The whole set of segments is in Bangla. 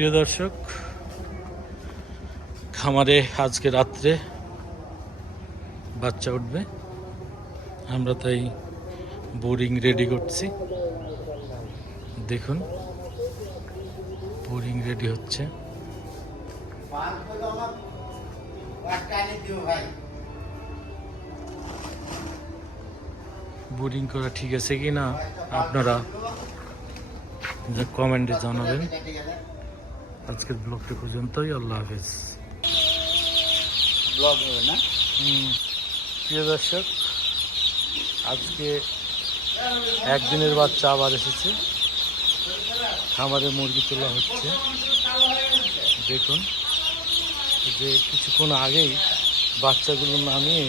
প্রিয় দর্শক, খামারে আজকে রাত্রে বাচ্চা উঠবে, আমরা তাই বোরিং রেডি করছি। দেখুন বোরিং রেডি হচ্ছে। বোরিং করা ঠিক আছে কি না আপনারা কমেন্টে জানাবেন। আজকের ব্লগটি পর্যন্তই। আল্লাহ হাফেজ। ব্লগ হবে না? প্রিয় দর্শক, আজকে একদিনের বাচ্চা আবার এসেছে, খামারে মুরগি তোলা হচ্ছে। দেখুন যে কিছুক্ষণ আগেই বাচ্চাগুলো নামিয়ে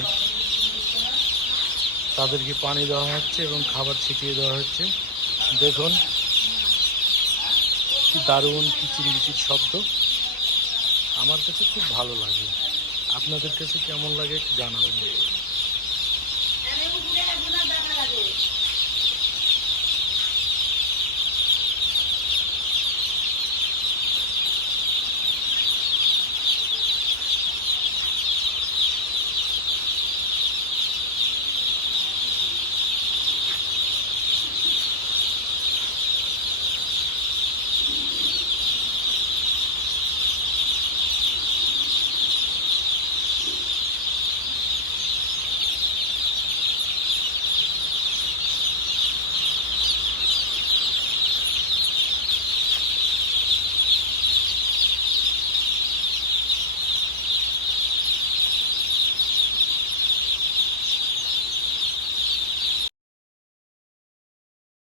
তাদেরকে পানি দেওয়া হচ্ছে এবং খাবার ছিটিয়ে দেওয়া হচ্ছে। দেখুন কি দারুণ কিচিরমিচির শব্দ, আমার কাছে খুব ভালো লাগে। আপনাদের কাছে কেমন লাগে জানাবেন।